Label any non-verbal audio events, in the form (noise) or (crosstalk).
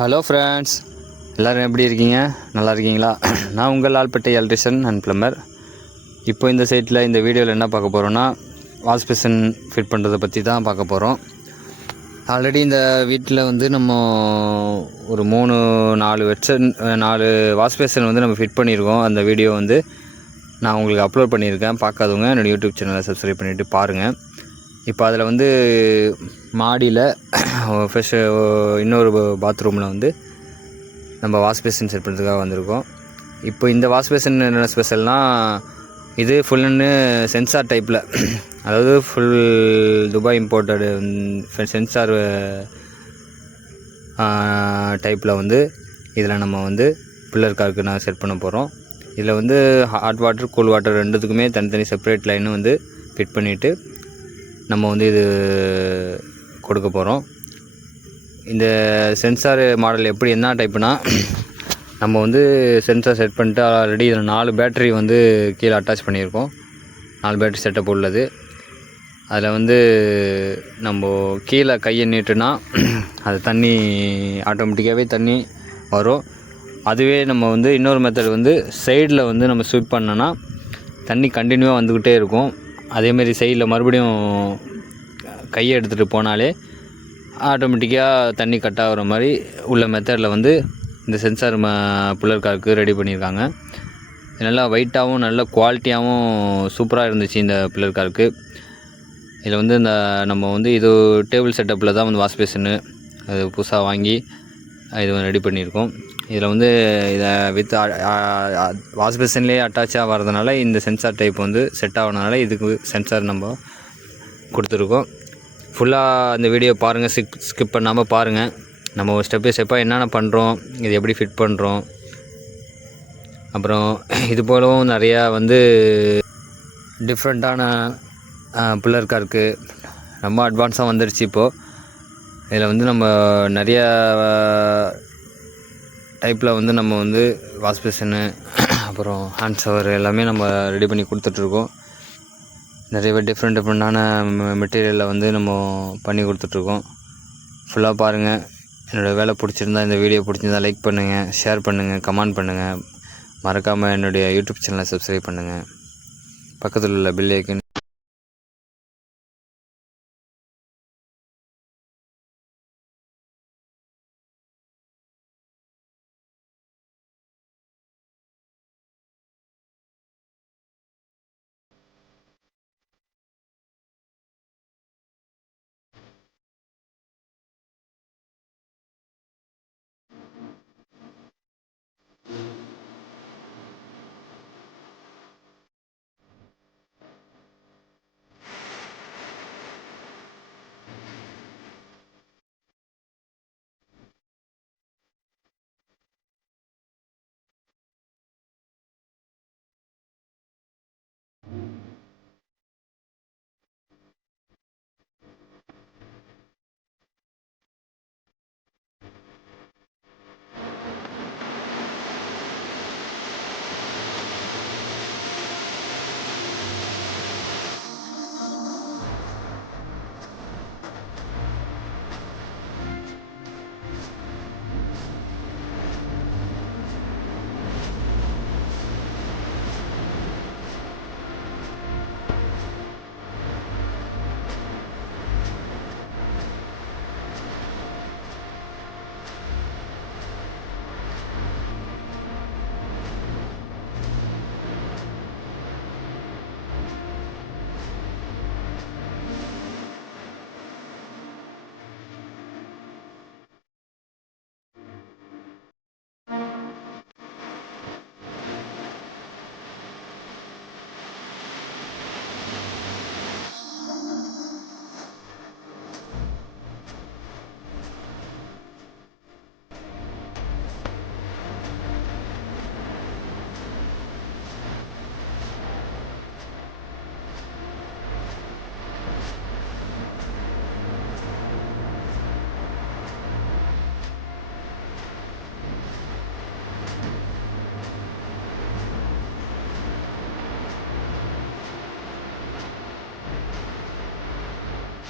Hello friends எல்லோரும் எப்படி இருக்கீங்க? நல்லா இருக்கீங்களா? (clears throat) நான் உங்கள் லால்பட்டை எலக்ட்ரிஷியன் அண்ட் ப்ளம்பர் இப்போ இந்த சைட்டில் இந்த வீடியோவில் என்ன பார்க்க போகிறோன்னா வாஷ்பேஷன் ஃபிட் பண்ணுறதை பற்றி தான் பார்க்க போகிறோம் ஆல்ரெடி இந்த வீட்டில் வந்து நம்ம ஒரு மூணு நாலு வெட்சன் நாலு வாஷ்பேஷன் வந்து நம்ம ஃபிட் பண்ணியிருக்கோம். அந்த வீடியோ வந்து நான் உங்களுக்கு அப்லோட் பண்ணியிருக்கேன். பார்க்காதவங்க என்னோடய யூடியூப் சேனலை சப்ஸ்கிரைப் பண்ணிவிட்டு பாருங்கள் இப்போ அதில் வந்து மாடியில் ஃப்ரெஷ் இன்னொரு பாத்ரூமில் வந்து நம்ம வாஷ் பேசின் செட் பண்ணுறதுக்காக வந்திருக்கோம். இப்போ இந்த வாஷ் பேசின் என்ன ஸ்பெஷல்னால் இது ஃபுல்லுன்னு சென்சார் டைப்பில் அதாவது ஃபுல் துபாய் இம்போர்ட்டடு சென்சார் டைப்பில் வந்து இதில் நம்ம வந்து பில்லர் காருக்கு நான் செட் பண்ண போகிறோம் இதில் வந்து ஹாட் வாட்டர் கூல் வாட்டர் ரெண்டுத்துக்குமே தனித்தனி செப்பரேட் லைனு வந்து ஃபிட் பண்ணிவிட்டு நம்ம வந்து இது கொடுக்க போகிறோம் இந்த சென்சார் மாடல் எப்படி என்ன டைப்புனா நம்ம வந்து சென்சார் செட் பண்ணிட்டு ஆல்ரெடி இதில் நாலு பேட்டரி வந்து கீழே அட்டாச் பண்ணியிருக்கோம். நாலு பேட்டரி செட்டப் உள்ளது. அதில் வந்து நம்ம கீழே கையை நீட்டுனா அது தண்ணி ஆட்டோமேட்டிக்காகவே தண்ணி வரும். அதுவே நம்ம வந்து இன்னொரு மெத்தட் வந்து சைடில் வந்து நம்ம ஸ்விப் பண்ணோன்னா தண்ணி கண்டினியூவாக வந்துக்கிட்டே இருக்கும். அதேமாரி சைடில் மறுபடியும் கையை எடுத்துகிட்டு போனாலே ஆட்டோமேட்டிக்காக தண்ணி கட் ஆகிற மாதிரி உள்ள மெத்தடில் வந்து இந்த சென்சார் ம புல்லர் காருக்கு ரெடி பண்ணியிருக்காங்க. நல்லா வெயிட்டாகவும் நல்ல குவாலிட்டியாகவும் சூப்பராக இருந்துச்சு இந்த பில்லர் காருக்கு இதில் வந்து இந்த நம்ம வந்து இது டேபிள் செட்டப்பில் தான் வந்து வாஷ் பேஷனு அது புதுசாக வாங்கி இது ரெடி பண்ணியிருக்கோம். இதில் வந்து இதை வித் வாஷ் பேஷன்லேயே அட்டாச்சாக வரதுனால இந்த சென்சார் டைப் வந்து செட் ஆகிறதுனால இதுக்கு சென்சார் நம்ம கொடுத்துருக்கோம். ஃபுல்லாக அந்த வீடியோ பாருங்கள் ஸ்கிப் ஸ்கிப் பண்ணாமல் பாருங்கள் நம்ம ஒரு ஸ்டெப் பை ஸ்டெப்பாக என்னென்ன பண்ணுறோம் இது எப்படி ஃபிட் பண்ணுறோம் அப்புறம் இது போலவும் நிறையா வந்து டிஃப்ரெண்ட்டான பில்லர் கார்க்கு ரொம்ப அட்வான்ஸாக வந்துருச்சு இப்போது இதில் வந்து நம்ம நிறையா டைப்பில் வந்து நம்ம வந்து வாஷ் பேஷனு அப்புறம் ஹேண்ட் ஷவர் எல்லாமே நம்ம ரெடி பண்ணி கொடுத்துட்ருக்கோம். நிறைய டிஃப்ரெண்ட் டிஃப்ரெண்ட்டான மெட்டீரியலில் வந்து நம்ம பண்ணி கொடுத்துட்ருக்கோம். ஃபுல்லாக பாருங்கள் என்னோடய வேலை பிடிச்சிருந்தா இந்த வீடியோ பிடிச்சிருந்தா லைக் பண்ணுங்கள் ஷேர் பண்ணுங்கள் கமெண்ட் பண்ணுங்கள் மறக்காமல் என்னுடைய யூடியூப் சேனலை சப்ஸ்கிரைப் பண்ணுங்கள் பக்கத்தில் உள்ள பில் ஐக்கன்